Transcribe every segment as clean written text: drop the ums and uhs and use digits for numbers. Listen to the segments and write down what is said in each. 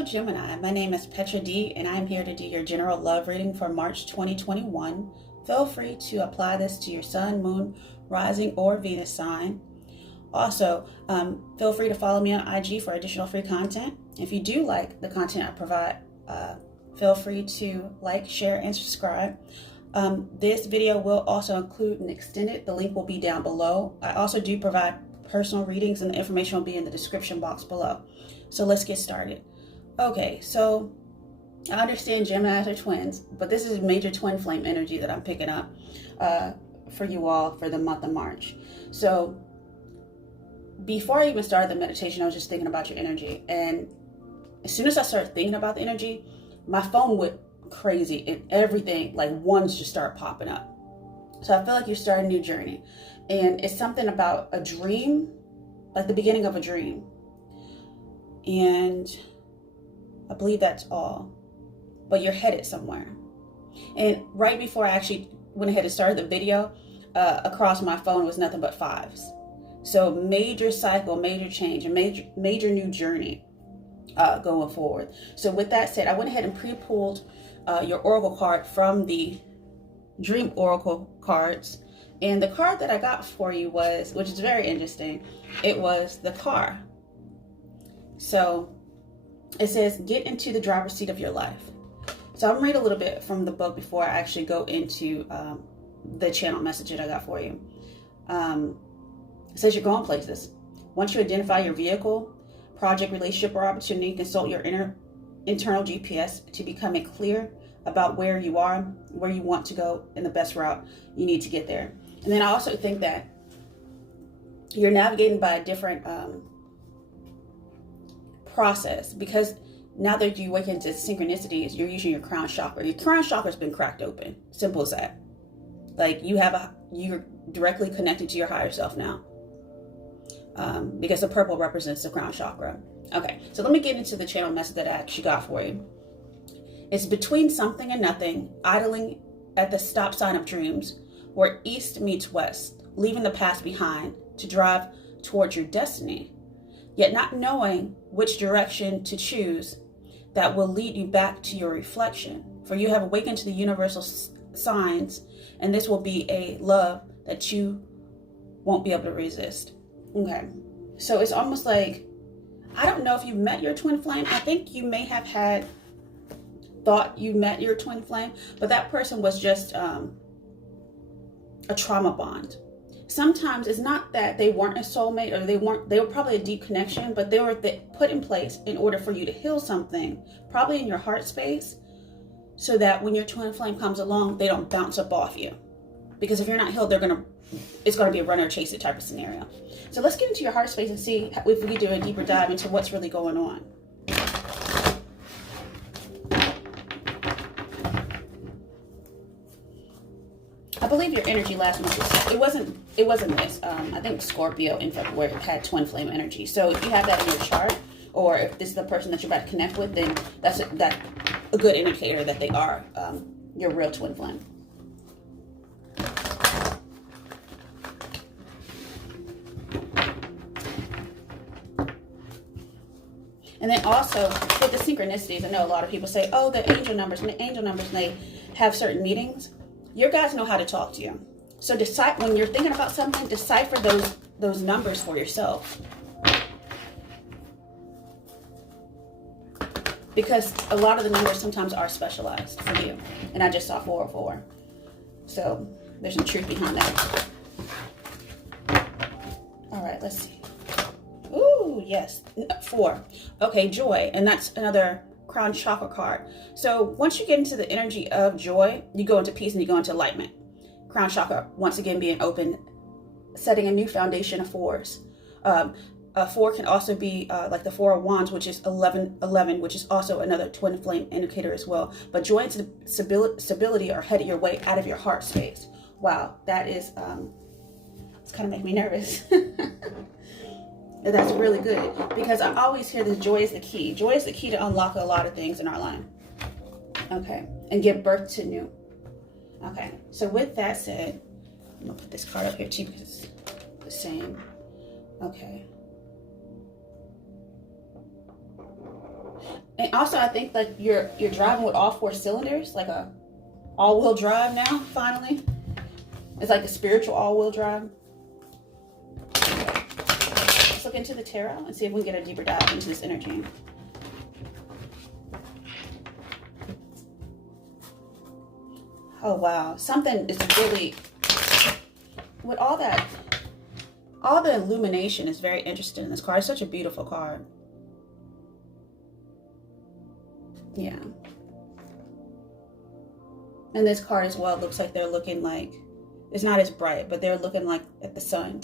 Hello Gemini, my name is Petra D and I'm here to do your general love reading for March 2021. Feel free to apply this to your sun, moon, rising, or Venus sign. Also, feel free to follow me on IG for additional free content. If you do like the content I provide, feel free to like, share, and subscribe. This video will also include an extended. The link will be down below. I also do provide personal readings and the information will be in the description box below. So let's get started. Okay, so I understand Geminis are twins, but this is major twin flame energy that I'm picking up for you all for the month of March. So before I even started the meditation, I was just thinking about your energy. And as soon as I started thinking about the energy, my phone went crazy and everything, like ones just started popping up. So I feel like you're starting a new journey. And it's something about a dream, like the beginning of a dream. And I believe that's all. But you're headed somewhere. And right before I actually went ahead and started the video, across my phone was nothing but fives. So major cycle, major change, a major new journey going forward. So with that said, I went ahead and pre-pulled your oracle card from the Dream Oracle cards. And the card that I got for you was, which is very interesting, it was the car. So it says, get into the driver's seat of your life. So I'm gonna read a little bit from the book before I actually go into the channel message that I got for you. It says you're going places. Once you identify your vehicle, project, relationship, or opportunity, consult your internal GPS to become clear about where you are, where you want to go, and the best route you need to get there. And then I also think that you're navigating by a different process, because now that you wake into synchronicities, you're using your crown chakra. Your crown chakra's been cracked open. Simple as that. Like you're directly connected to your higher self now. Because the purple represents the crown chakra. Okay, so let me get into the channel message that I actually got for you. It's between something and nothing, idling at the stop sign of dreams, where east meets west, leaving the past behind to drive towards your destiny, yet not knowing which direction to choose that will lead you back to your reflection. For you have awakened to the universal signs, and this will be a love that you won't be able to resist. Okay, so it's almost like, I don't know if you met your twin flame. I think you may have thought you met your twin flame, but that person was just a trauma bond. Sometimes it's not that they weren't a soulmate, or they were probably a deep connection, but they were put in place in order for you to heal something, probably in your heart space, so that when your twin flame comes along, they don't bounce up off you. Because if you're not healed, it's gonna be a runner chase it type of scenario. So let's get into your heart space and see if we can do a deeper dive into what's really going on. I believe your energy last month, it wasn't this. I think Scorpio in February had twin flame energy. So if you have that in your chart, or if this is the person that you're about to connect with, then that's a good indicator that they are your real twin flame. And then also with the synchronicities, I know a lot of people say, oh, the angel numbers, and they have certain meetings. Your guys know how to talk to you. So decide, when you're thinking about something, decipher those numbers for yourself. Because a lot of the numbers sometimes are specialized for you. And I just saw 404. So there's some truth behind that. All right, let's see. Ooh, yes, 4. Okay, joy, and that's another crown chakra card. So once you get into the energy of joy, you go into peace and you go into enlightenment. Crown chakra, once again, being open, setting a new foundation of 4s. A 4 can also be like the 4 of wands, which is 11, which is also another twin flame indicator as well. But joy and stability are headed your way out of your heart space. Wow, that is, it's kind of making me nervous. That's really good, because I always hear this: joy is the key. Joy is the key to unlock a lot of things in our life. Okay, and give birth to new. Okay, so with that said, I'm gonna put this card up here too because it's the same. Okay. And also, I think like you're driving with all 4 cylinders, like a all-wheel drive now, finally. It's like a spiritual all-wheel drive. Let's look into the tarot and see if we can get a deeper dive into this energy. Oh, wow. Something is really, with all that, all the illumination is very interesting in this card. It's such a beautiful card. Yeah. And this card as well looks like they're looking like, it's not as bright, but they're looking like at the sun.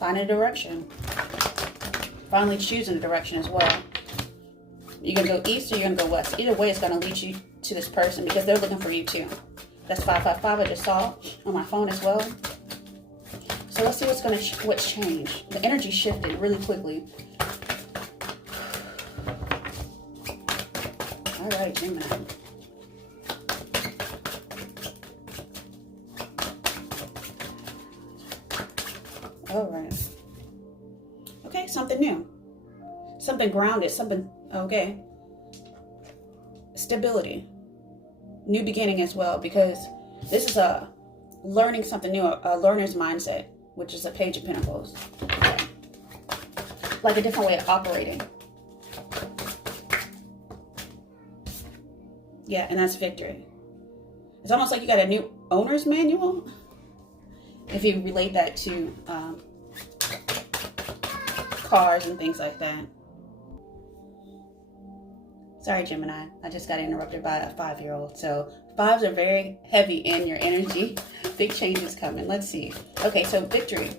Find a direction. Finally choosing a direction as well. You're going to go east or you're going to go west. Either way, it's going to lead you to this person because they're looking for you too. That's 555 I just saw on my phone as well. So let's see what's changed. The energy shifted really quickly. All right, Gemini. All right. Okay, something new. Something grounded, something, okay. Stability. New beginning as well, because this is a learning something new, a learner's mindset, which is a Page of Pentacles. Like a different way of operating. Yeah, and that's victory. It's almost like you got a new owner's manual. If you relate that to cars and things like that. Sorry, Gemini. I just got interrupted by a 5-year-old. So 5s are very heavy in your energy. Big changes coming. Let's see. Okay, so victory.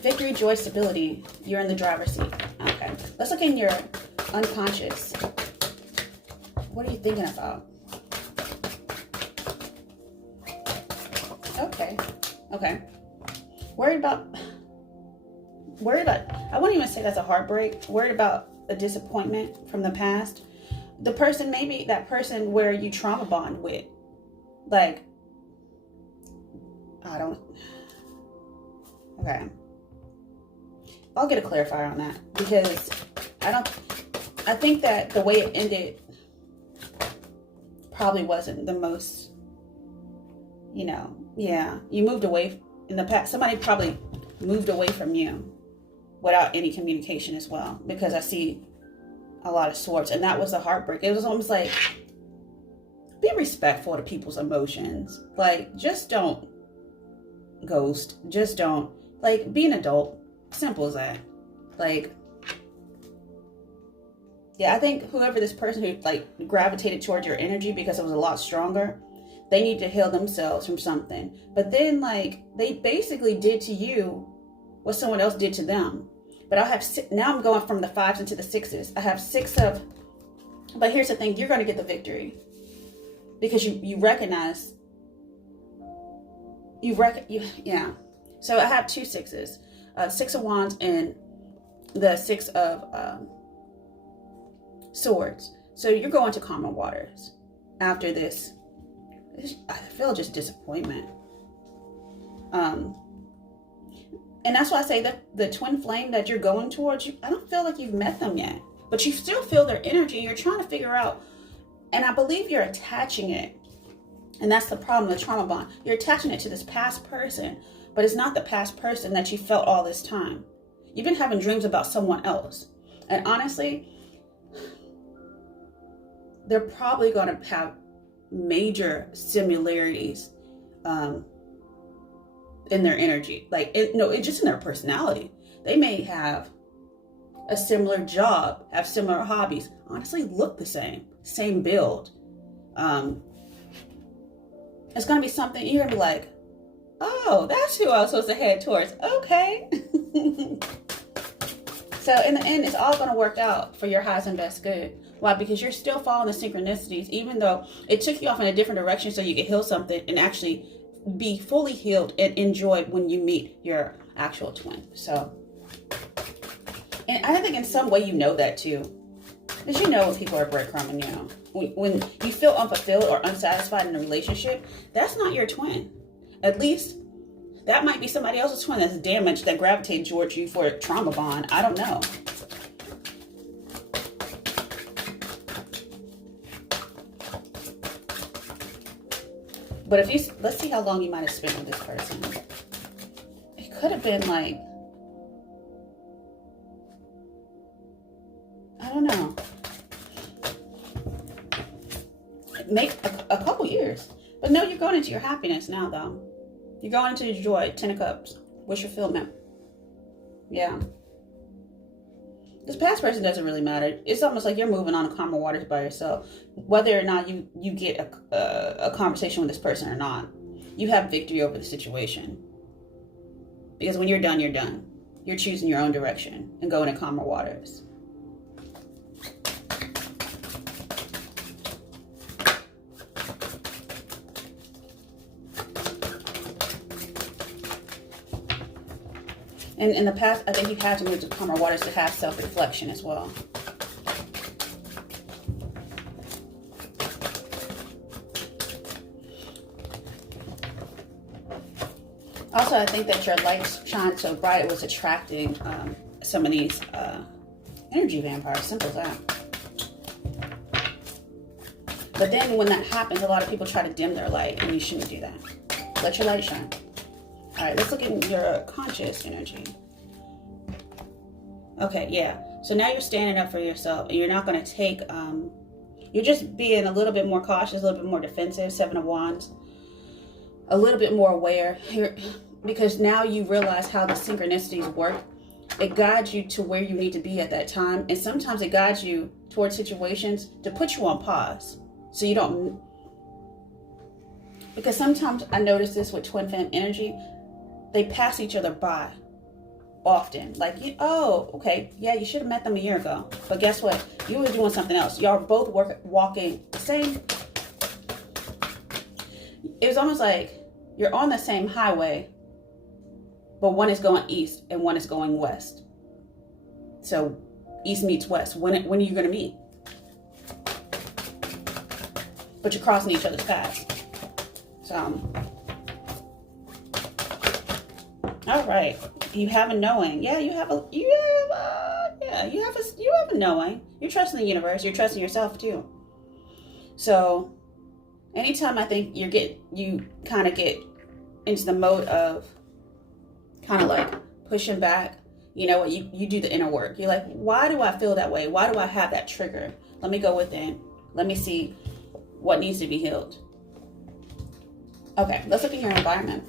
Victory, joy, stability. You're in the driver's seat. Okay. Let's look in your unconscious. What are you thinking about? Okay. Okay. Worried about, I wouldn't even say that's a heartbreak. Worried about a disappointment from the past. The person, maybe that person where you trauma bond with. Like, I don't, okay. I'll get a clarifier on that because I think that the way it ended probably wasn't the most, you know, yeah. You moved away in the past. Somebody probably moved away from you without any communication as well, because I see a lot of swords, and that was a heartbreak. It was almost like, be respectful to people's emotions. Like, just don't ghost. Just don't, like, be an adult. Simple as that. Like, yeah, I think whoever this person who like gravitated towards your energy because it was a lot stronger, they need to heal themselves from something. But then, like, they basically did to you what someone else did to them. But I have, now I'm going from the 5s into the 6s. I have 6 of, but here's the thing, you're going to get the victory. Because you recognize, yeah. So I have 2 6s. 6 of Wands and the 6 of Swords. So you're going to calmer waters after this. I feel just disappointment. And that's why I say that the twin flame that you're going towards, I don't feel like you've met them yet. But you still feel their energy. You're trying to figure out, and I believe you're attaching it. And that's the problem, the trauma bond. You're attaching it to this past person, but it's not the past person that you felt all this time. You've been having dreams about someone else. And honestly, they're probably going to have major similarities in their energy. Like, it's just in their personality. They may have a similar job, have similar hobbies, honestly look the same build. It's going to be something you're going to be like, oh, that's who I was supposed to head towards. Okay. So in the end, it's all going to work out for your highest and best good. Why? Because you're still following the synchronicities, even though it took you off in a different direction so you could heal something and actually be fully healed and enjoy when you meet your actual twin. So, and I think in some way you know that too. Because you know when people are breadcrumbing you. When you feel unfulfilled or unsatisfied in a relationship, that's not your twin. At least that might be somebody else's twin that's damaged, that gravitates towards you for a trauma bond. I don't know. But if you, let's see how long you might have spent with this person. It could have been like, I don't know, make a couple years. But no, you're going into your happiness now, though. You're going into your joy. 10 of Cups. What's your fulfillment? Yeah. This past person doesn't really matter. It's almost like you're moving on to calmer waters by yourself. Whether or not you get a conversation with this person or not, you have victory over the situation. Because when you're done, you're done. You're choosing your own direction and going to calmer waters. And in the past, I think you've had to move to calmer waters to have self-reflection as well. Also, I think that your light shine so bright it was attracting some of these energy vampires. Simple as that. But then when that happens, a lot of people try to dim their light, and you shouldn't do that. Let your light shine. All right, let's look at your conscious energy. Okay, yeah. So now you're standing up for yourself, and you're not going to take, you're just being a little bit more cautious, a little bit more defensive, 7 of Wands, a little bit more aware, because now you realize how the synchronicities work. It guides you to where you need to be at that time, and sometimes it guides you towards situations to put you on pause, so you don't, because sometimes I notice this with twin flame energy, they pass each other by often. Like, oh, okay, yeah, you should have met them a year ago. But guess what? You were doing something else. Y'all both walking the same. It was almost like you're on the same highway, but one is going east and one is going west. So east meets west. When are you going to meet? But you're crossing each other's paths. So, all right, you have a knowing. Yeah, you have a knowing. You're trusting the universe. You're trusting yourself too. So, anytime I think you kind of get into the mode of kind of like pushing back, you know what? You do the inner work. You're like, why do I feel that way? Why do I have that trigger? Let me go within. Let me see what needs to be healed. Okay, let's look at your environment.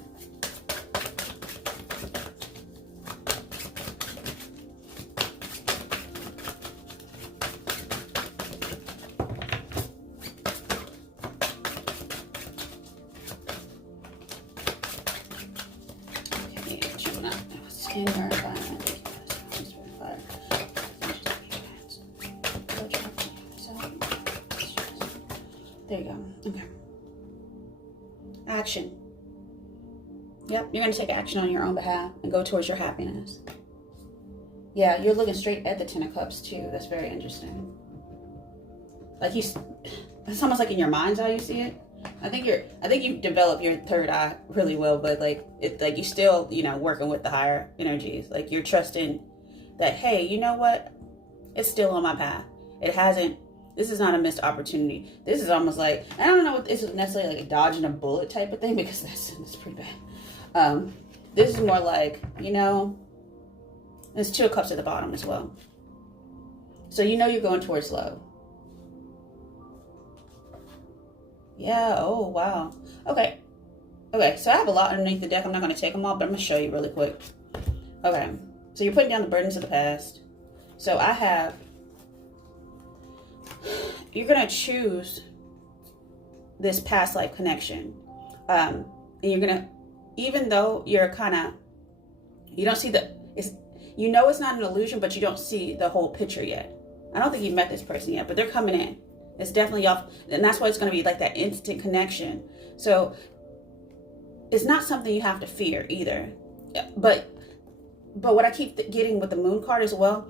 In your environment. There you go. Okay. Action. Yep, you're going to take action on your own behalf and go towards your happiness. Yeah, you're looking straight at the 10 of Cups too. That's very interesting. Like it's almost like in your mind's eye you see it. I think you've developed your third eye really well, but like you still, working with the higher energies. Like you're trusting that, hey, you know what? It's still on my path. This is not a missed opportunity. This is almost like, I don't know if this is necessarily like a dodging a bullet type of thing, because that's pretty bad. This is more like, there's 2 of Cups at the bottom as well. So you're going towards love. Yeah, oh, wow. Okay, so I have a lot underneath the deck. I'm not going to take them all, but I'm going to show you really quick. Okay, so you're putting down the burdens of the past. So you're going to choose this past life connection. And you're going to, even though you're you don't see it's not an illusion, but you don't see the whole picture yet. I don't think you've met this person yet, but they're coming in. It's definitely off, and that's why it's going to be like that instant connection. So it's not something you have to fear either. But what I keep getting with the Moon card as well,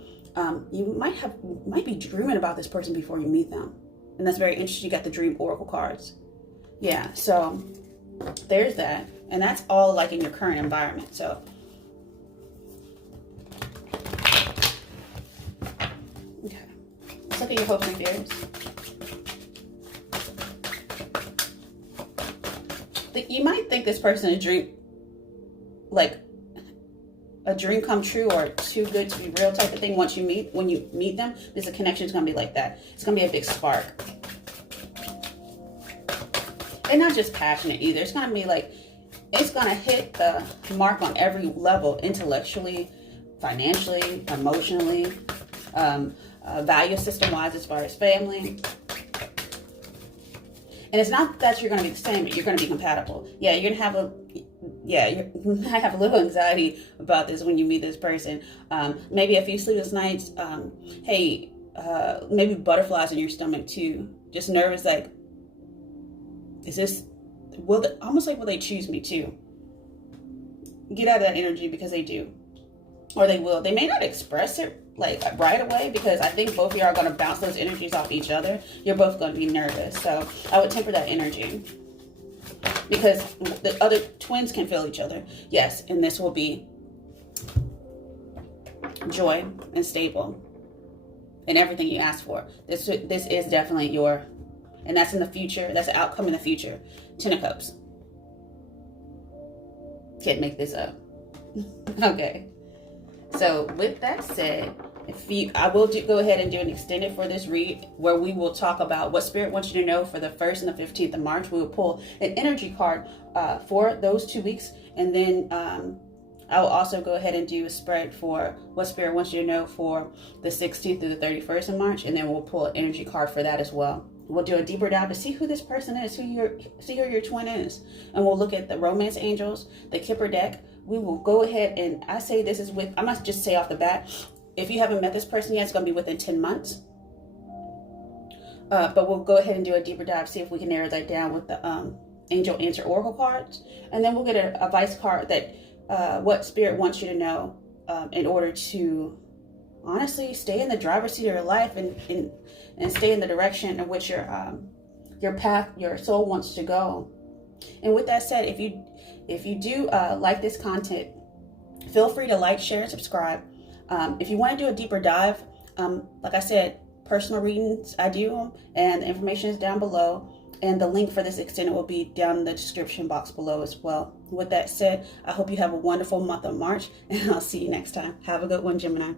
you might be dreaming about this person before you meet them, and that's very interesting. You got the Dream Oracle cards. Yeah, so there's that. And that's all like in your current environment. So, okay. Let's look at your hopes and fears. You might think this person is like a dream come true or too good to be real type of thing. When you meet them, this connection is going to be like that. It's going to be a big spark. And not just passionate either. It's going to be like, it's going to hit the mark on every level, intellectually, financially, emotionally, value system wise as far as family. And it's not that you're going to be the same, but you're going to be compatible. Yeah, you're going to have I have a little anxiety about this when you meet this person. Maybe a few sleepless nights. Maybe butterflies in your stomach too. Just nervous, like, almost like, will they choose me too? Get out of that energy, because they do. Or they will. They may not express it like right away, because I think both of you are going to bounce those energies off each other. You're both going to be nervous. So I would temper that energy, because the other twins can feel each other. Yes, and this will be joy and stable and everything you ask for. This is definitely and that's in the future. That's the outcome in the future. 10 of Cups. Can't make this up. Okay. So with that said, I will go ahead and do an extended for this read, where we will talk about what Spirit wants you to know for the 1st and the 15th of March. We will pull an energy card for those 2 weeks. And then I will also go ahead and do a spread for what Spirit wants you to know for the 16th through the 31st of March. And then we'll pull an energy card for that as well. We'll do a deeper dive to see who this person is, see who your twin is. And we'll look at the romance angels, the Kipper deck. We will go ahead, and I say this is I must just say off the bat, if you haven't met this person yet, it's going to be within 10 months. But we'll go ahead and do a deeper dive, see if we can narrow that down with the Angel Answer Oracle cards. And then we'll get a advice card that what Spirit wants you to know in order to honestly stay in the driver's seat of your life and stay in the direction in which your path, your soul wants to go. And with that said, if you do like this content, feel free to like, share, and subscribe. If you want to do a deeper dive, like I said, personal readings, I do them, and the information is down below. And the link for this extended will be down in the description box below as well. With that said, I hope you have a wonderful month of March, and I'll see you next time. Have a good one, Gemini.